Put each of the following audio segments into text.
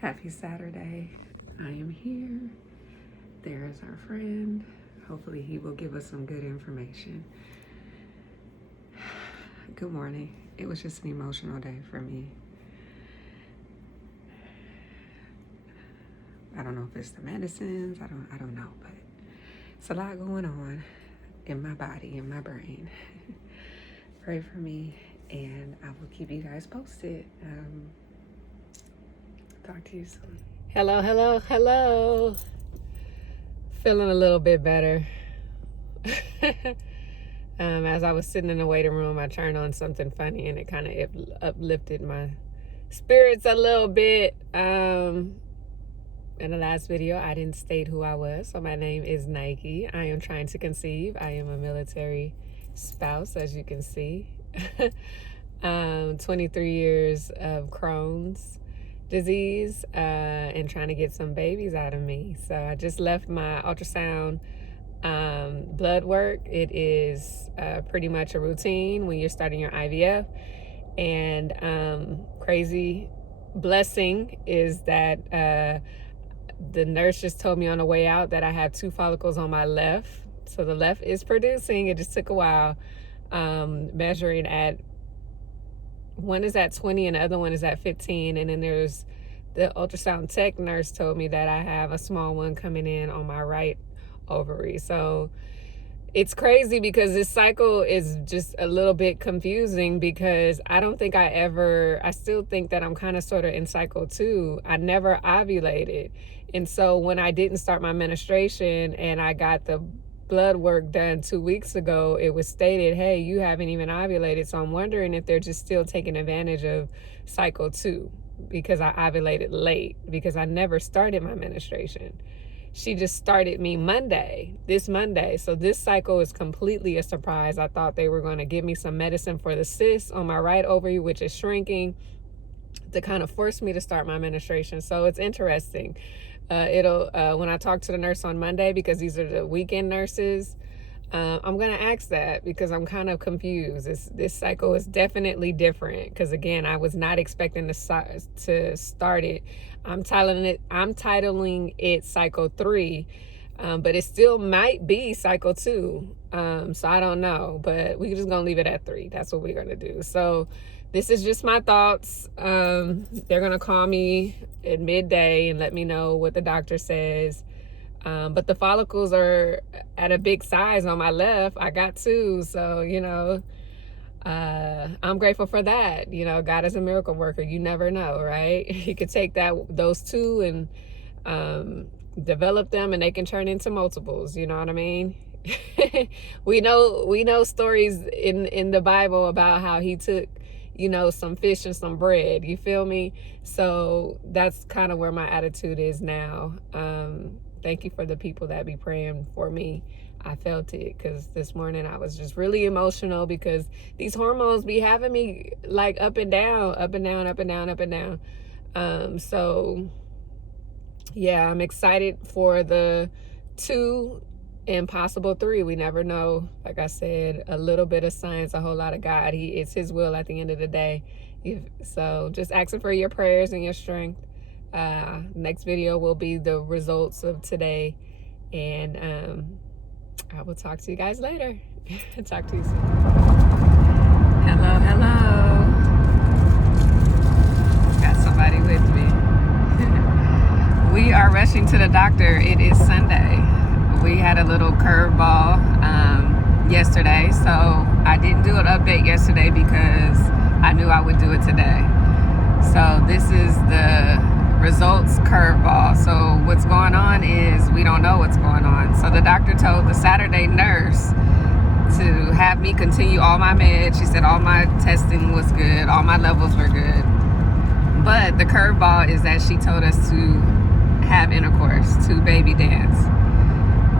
Happy Saturday. I am here. There is our friend. Hopefully he will give us some good information. Good morning. It was just an emotional day for me. I don't know if it's the medicines. I don't know, but it's a lot going on in my body, in my brain. Pray for me, and I will keep you guys posted. Talk to you soon. Hello. Feeling a little bit better. As I was sitting in the waiting room, I turned on something funny, and it kind of uplifted my spirits a little bit. In the last video, I didn't state who I was, so my name is Nike. I am trying to conceive. I am a military spouse, as you can see. 23 years of Crohn's disease, and trying to get some babies out of me. So I just left my ultrasound blood work. It is pretty much a routine when you're starting your IVF, and crazy blessing is that the nurse just told me on the way out that I have 2 follicles on my left. So the left is producing. It just took a while, measuring at, one is at 20 and the other one is at 15. And then there's the ultrasound tech nurse told me that I have a small one coming in on my right ovary. So it's crazy because this cycle is just a little bit confusing, because I don't think I still think that I'm kind of sort of in cycle 2. I never ovulated. And so when I didn't start my menstruation and I got the blood work done 2 weeks ago, it was stated, hey, you haven't even ovulated. So I'm wondering if they're just still taking advantage of cycle 2 because I ovulated late, because I never started my menstruation. She just started me this Monday. So this cycle is completely a surprise. I thought they were going to give me some medicine for the cyst on my right ovary, which is shrinking, to kind of force me to start my menstruation. So it's interesting. When I talk to the nurse on Monday, because these are the weekend nurses, I'm going to ask that, because I'm kind of confused. This cycle is definitely different, because again, I was not expecting to start it. I'm titling it cycle 3, but it still might be cycle 2. So I don't know, but we're just going to leave it at 3. That's what we're going to do. So this is just my thoughts. They're going to call me at midday and let me know what the doctor says. But the follicles are at a big size on my left. I got 2. So, I'm grateful for that. God is a miracle worker. You never know, right? He could take those 2 and develop them, and they can turn into multiples. You know what I mean? We know stories in the Bible about how he took, some fish and some bread. You feel me? So that's kind of where my attitude is now. Thank you for the people that be praying for me. I felt it, because this morning I was just really emotional, because these hormones be having me like up and down. So yeah, I'm excited for the 2 and possible 3. We never know. Like I said, a little bit of science, a whole lot of God. It's his will at the end of the day. So just asking for your prayers and your strength. Next video will be the results of today, and I will talk to you guys later. Talk to you soon. Hello. Got somebody with me. We are rushing to the doctor. It is Sunday. We had a little curveball yesterday, so I didn't do an update yesterday because I knew I would do it today. So this is the results curveball. So what's going on is we don't know what's going on. So the doctor told the Saturday nurse to have me continue all my meds. She said all my testing was good, all my levels were good. But the curveball is that she told us to have intercourse, to baby dance.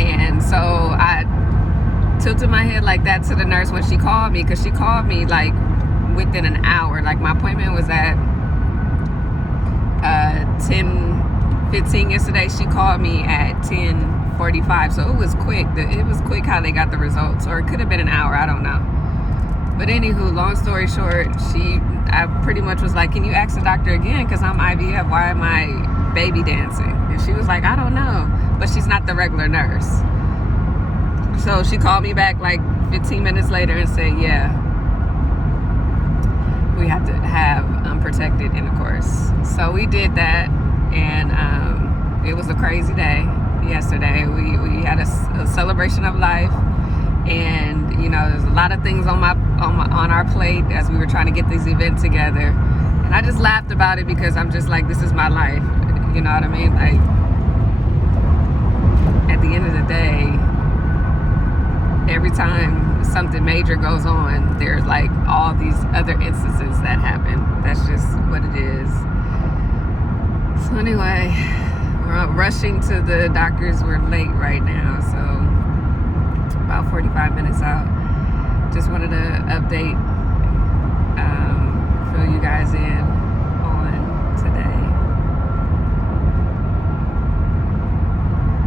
And so I tilted my head like that to the nurse when she called me, because she called me like within an hour. Like my appointment was at 10:15 yesterday. She called me at 10:45, so it was quick. It was quick how they got the results, or it could have been an hour, I don't know. But anywho, long story short, I pretty much was like, can you ask the doctor again? Because I'm IVF. Why am I baby dancing? And she was like, I don't know. But she's not the regular nurse. So she called me back like 15 minutes later and said, yeah, we have to have unprotected intercourse. So we did that, and it was a crazy day yesterday. We had a celebration of life, and you know, there's a lot of things on our plate as we were trying to get this event together. And I just laughed about it because I'm just like, this is my life. You know what I mean? Like, at the end of the day, every time something major goes on, there's like all these other instances that happen. That's just what it is. So anyway, we're rushing to the doctors. We're late right now, so about 45 minutes out. Just wanted to update, fill you guys in on today.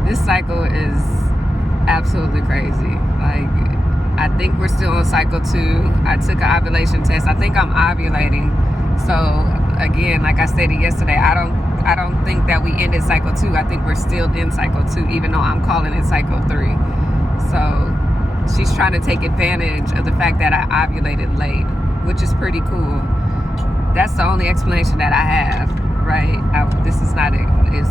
This cycle is absolutely crazy. Like, I think we're still on cycle 2. I took an ovulation test. I think I'm ovulating. So again, like I stated yesterday, I don't think that we ended cycle 2. I think we're still in cycle 2, even though I'm calling it cycle 3. So she's trying to take advantage of the fact that I ovulated late, which is pretty cool. That's the only explanation that I have, right? This is not it. It's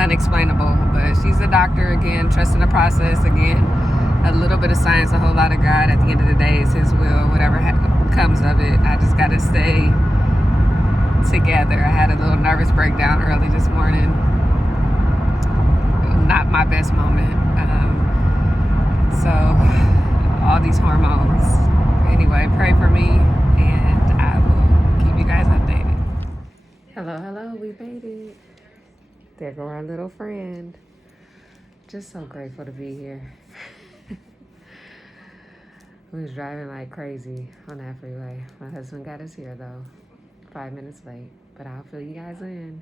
unexplainable, but she's a doctor again, trusting the process again. A little bit of science, a whole lot of God. At the end of the day, it's His will. Whatever comes of it, I just got to stay together. I had a little nervous breakdown early this morning. Not my best moment. So all these hormones. Anyway, pray for me, and I will keep you guys updated. Hello, we made it. There go our little friend. Just so grateful to be here. We was driving like crazy on that freeway. My husband got us here though, 5 minutes late. But I'll fill you guys in.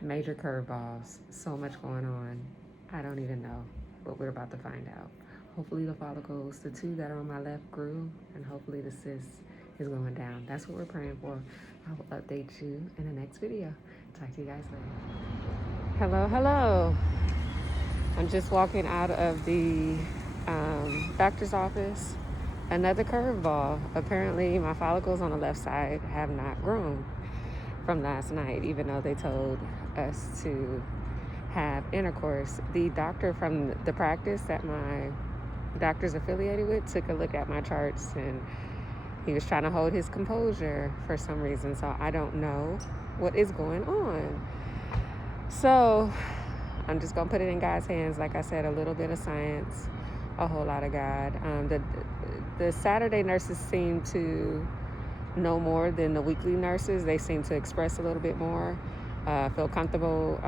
Major curveballs. So much going on. I don't even know, but we're about to find out. Hopefully the follicles, the 2 that are on my left, grew, and hopefully the cyst is going down. That's what we're praying for. I will update you in the next video. Talk to you guys later. Hello. I'm just walking out of the doctor's office. Another curveball. Apparently my follicles on the left side have not grown from last night, even though they told us to have intercourse. The doctor from the practice that my doctor's affiliated with took a look at my charts, and he was trying to hold his composure for some reason. So I don't know what is going on. So I'm just gonna put it in God's hands. Like I said, a little bit of science, a whole lot of God. The Saturday nurses seem to know more than the weekly nurses. They seem to express a little bit more, feel comfortable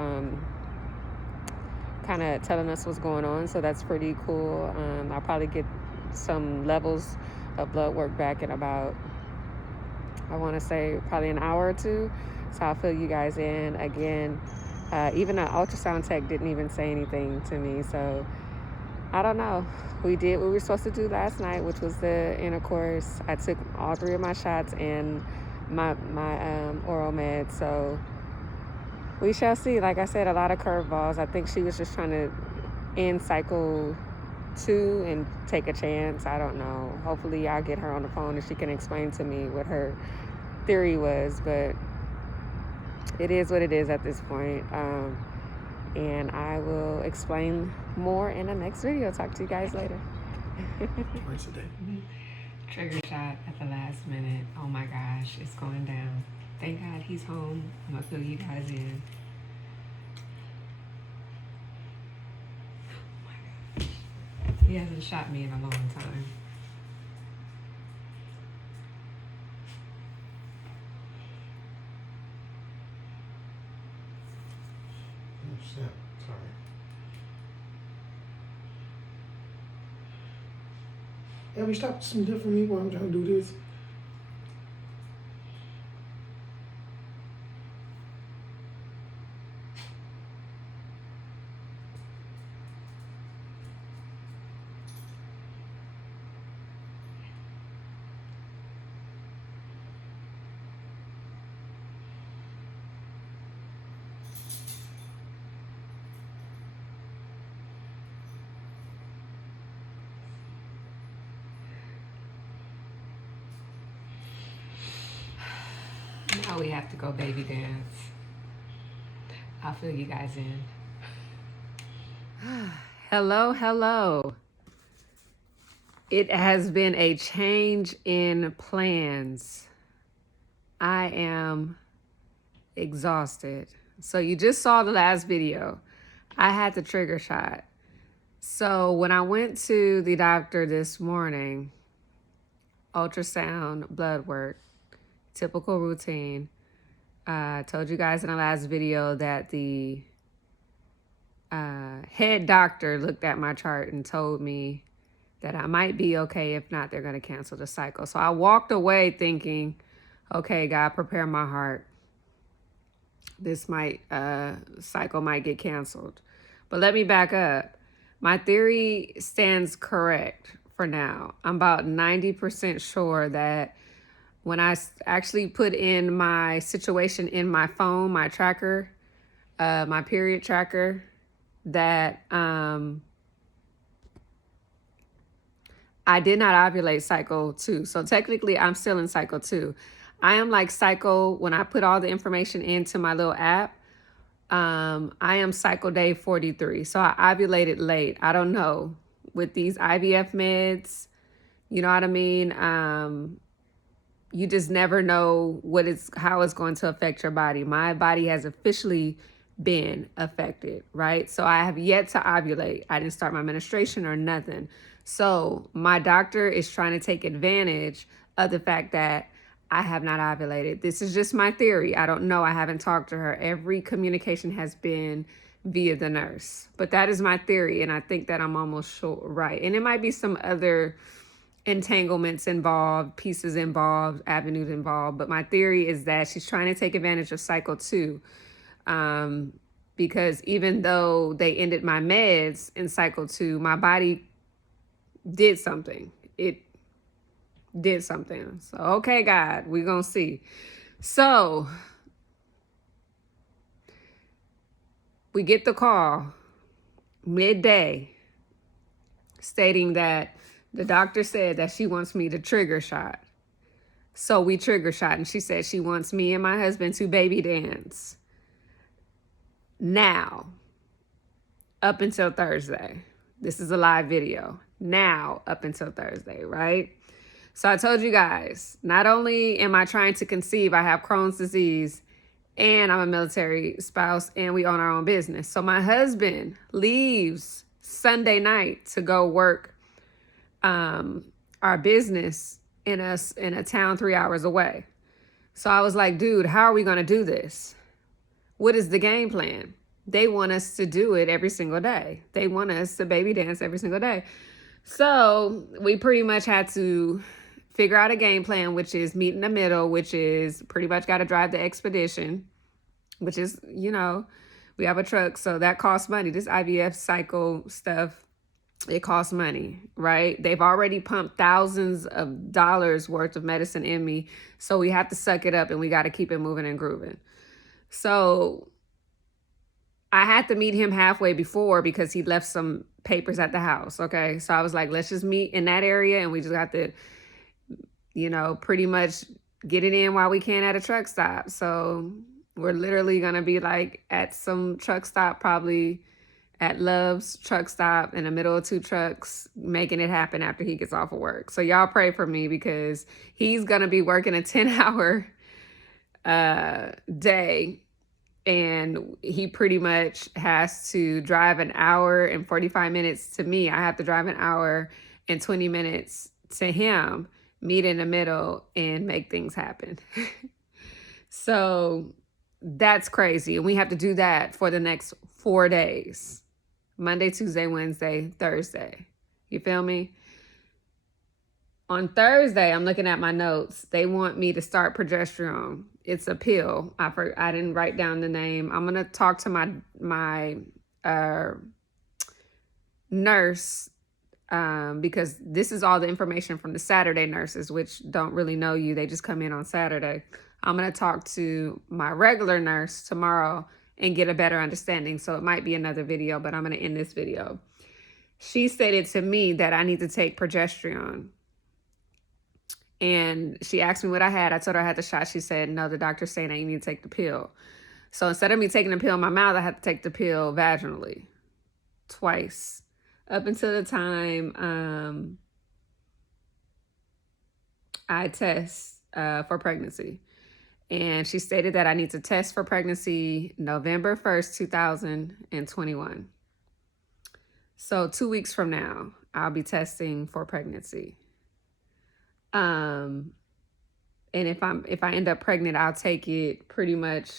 kind of telling us what's going on. So that's pretty cool. I'll probably get some levels of blood work back in about, I want to say probably an hour or 2. So I'll fill you guys in again. Even an ultrasound tech didn't even say anything to me. So I don't know. We did what we were supposed to do last night, which was the intercourse. I took all 3 of my shots and my oral meds. So we shall see. Like I said, a lot of curveballs. I think she was just trying to end cycle 2 and take a chance. I don't know. Hopefully I'll get her on the phone and she can explain to me what her theory was. But it is what it is at this point. And I will explain more in the next video. Talk to you guys later. Twice a day. Trigger shot at the last minute. Oh my gosh, it's going down. Thank God he's home. I'm gonna fill you guys in. Oh my gosh. He hasn't shot me in a long time. Oh, snap. Sorry. Have you stopped some different me while I'm trying to do this? Oh, we have to go baby dance. I'll fill you guys in. Hello, hello. It has been a change in plans. I am exhausted. So you just saw the last video. I had the trigger shot. So when I went to the doctor this morning, ultrasound, blood work, typical routine. I told you guys in the last video that the head doctor looked at my chart and told me that I might be okay. If not, they're going to cancel the cycle. So I walked away thinking, okay, God, prepare my heart. This cycle might get canceled. But let me back up. My theory stands correct for now. I'm about 90% sure that when I actually put in my situation in my phone, my tracker, my period tracker, that I did not ovulate cycle 2. So technically I'm still in cycle 2. I am like cycle, when I put all the information into my little app, I am cycle day 43. So I ovulated late. I don't know. With these IVF meds, you know what I mean? You just never know how it's going to affect your body. My body has officially been affected, right? So I have yet to ovulate. I didn't start my menstruation or nothing. So my doctor is trying to take advantage of the fact that I have not ovulated. This is just my theory. I don't know. I haven't talked to her. Every communication has been via the nurse. But that is my theory, and I think that I'm almost sure right. And it might be some other entanglements involved, pieces involved, avenues involved. But my theory is that she's trying to take advantage of cycle 2. Because even though they ended my meds in cycle 2, my body did something. It did something. So, okay, God, we're going to see. So, we get the call midday stating that the doctor said that she wants me to trigger shot. So we trigger shot, and she said she wants me and my husband to baby dance now up until Thursday. This is a live video. Now up until Thursday, right? So I told you guys, not only am I trying to conceive, I have Crohn's disease, and I'm a military spouse, and we own our own business. So my husband leaves Sunday night to go work our business in a town 3 hours away. So I was like, dude, how are we going to do this? What is the game plan? They want us to do it every single day. They want us to baby dance every single day. So we pretty much had to figure out a game plan, which is meet in the middle, which is pretty much got to drive the expedition, which is, we have a truck. So that costs money. This IVF cycle stuff, it costs money, right? They've already pumped thousands of dollars worth of medicine in me. So we have to suck it up, and we got to keep it moving and grooving. So I had to meet him halfway before because he left some papers at the house. Okay. So I was like, let's just meet in that area, and we just got to, pretty much get it in while we can at a truck stop. So we're literally going to be like at some truck stop, probably at Love's truck stop in the middle of 2 trucks, making it happen after he gets off of work. So y'all pray for me, because he's going to be working a 10-hour day, and he pretty much has to drive an hour and 45 minutes to me. I have to drive an hour and 20 minutes to him, meet in the middle, and make things happen. So that's crazy. And we have to do that for the next 4 days. Monday, Tuesday, Wednesday, Thursday. You feel me? On Thursday, I'm looking at my notes. They want me to start progesterone. It's a pill. I didn't write down the name. I'm going to talk to my nurse, because this is all the information from the Saturday nurses, which don't really know you. They just come in on Saturday. I'm going to talk to my regular nurse tomorrow and get a better understanding. So it might be another video, but I'm going to end this video. She stated to me that I need to take progesterone. And she asked me what I had. I told her I had the shot. She said, no, the doctor's saying that you need to take the pill. So instead of me taking the pill in my mouth, I had to take the pill vaginally twice up until the time I test for pregnancy. And she stated that I need to test for pregnancy November 1st, 2021. So 2 weeks from now, I'll be testing for pregnancy. And if I end up pregnant, I'll take it pretty much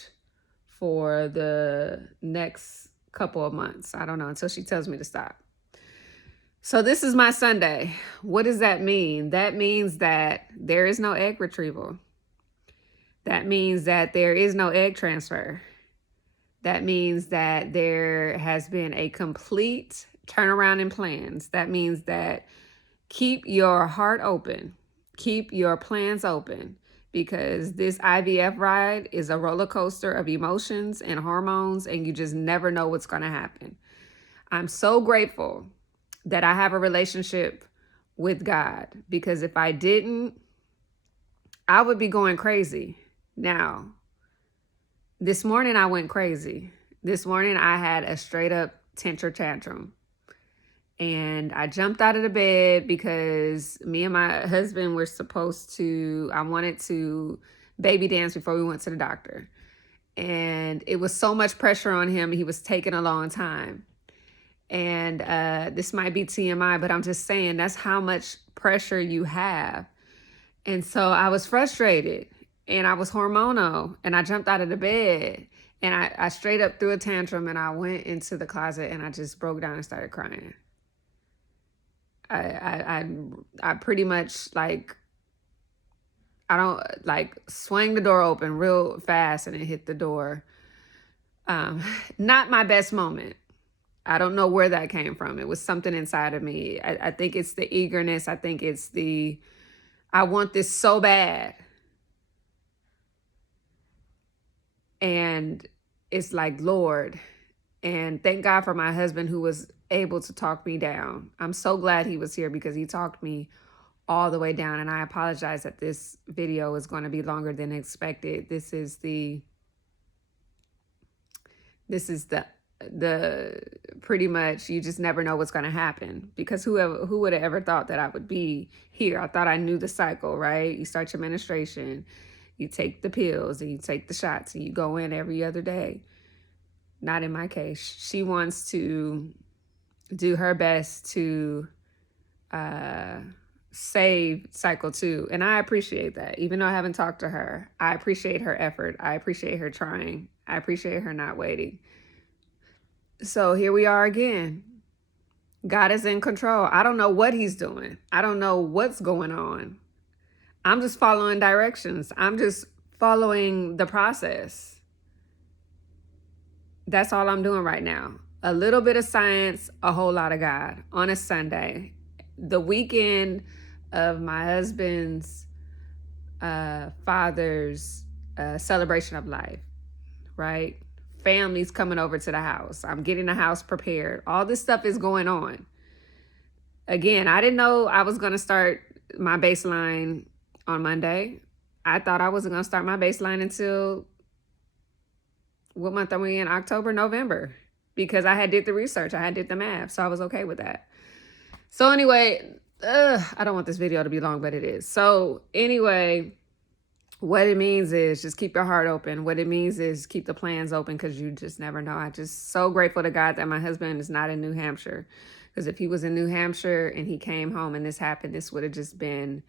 for the next couple of months. I don't know, until she tells me to stop. So this is my Sunday. What does that mean? That means that there is no egg retrieval. That means that there is no egg transfer. That means that there has been a complete turnaround in plans. That means that keep your heart open. Keep your plans open, because this IVF ride is a roller coaster of emotions and hormones, and you just never know what's going to happen. I'm so grateful that I have a relationship with God, because if I didn't, I would be going crazy. Now, this morning I went crazy. This morning I had a straight up temper tantrum. And I jumped out of the bed because me and my husband were supposed to, I wanted to baby dance before we went to the doctor. And it was so much pressure on him. He was taking a long time. And this might be TMI, but I'm just saying that's how much pressure you have. And so I was frustrated and I was hormonal, and I jumped out of the bed, and I straight up threw a tantrum, and I went into the closet and I just broke down and started crying. I pretty much swang the door open real fast and it hit the door. Not my best moment. I don't know where that came from. It was something inside of me. I think it's the eagerness. I think it's I want this so bad. And it's like, Lord, and thank God for my husband who was able to talk me down. I'm so glad he was here, because he talked me all the way down. And I apologize that this video is going to be longer than expected. This is the pretty much, you just never know what's going to happen, because who would have ever thought that I would be here? I thought I knew the cycle, right? You start your menstruation, you take the pills, and you take the shots, and you go in every other day. Not in my case. She wants to do her best to save cycle 2. And I appreciate that. Even though I haven't talked to her, I appreciate her effort. I appreciate her trying. I appreciate her not waiting. So here we are again. God is in control. I don't know what he's doing. I don't know what's going on. I'm just following directions. I'm just following the process. That's all I'm doing right now. A little bit of science, a whole lot of God on a Sunday. The weekend of my husband's father's celebration of life, right? Family's coming over to the house. I'm getting the house prepared. All this stuff is going on. Again, I didn't know I was going to start my baseline on Monday. I thought I wasn't going to start my baseline until, what month are we in? October, November. Because I had did the research. I had did the math. So I was okay with that. So anyway, I don't want this video to be long, but it is. So anyway, what it means is just keep your heart open. What it means is keep the plans open, because you just never know. I'm just so grateful to God that my husband is not in New Hampshire. Because if he was in New Hampshire and he came home and this happened, this would have just been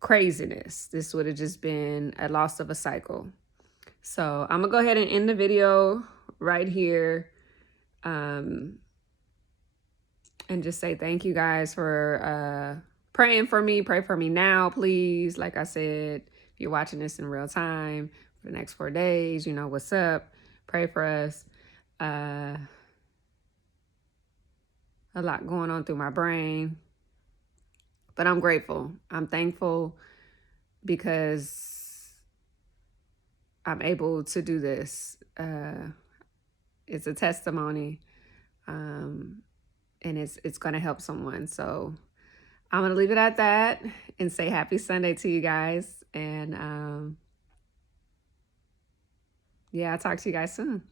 craziness. This would have just been a loss of a cycle. So I'm going to go ahead and end the video right here. And just say thank you guys for praying for me. Pray for me now, please. Like I said, if you're watching this in real time for the next 4 days, you know what's up. Pray for us. A lot going on through my brain. But I'm grateful. I'm thankful because I'm able to do this. It's a testimony. And it's going to help someone. So I'm going to leave it at that. and say happy Sunday to you guys. And yeah, I'll talk to you guys soon.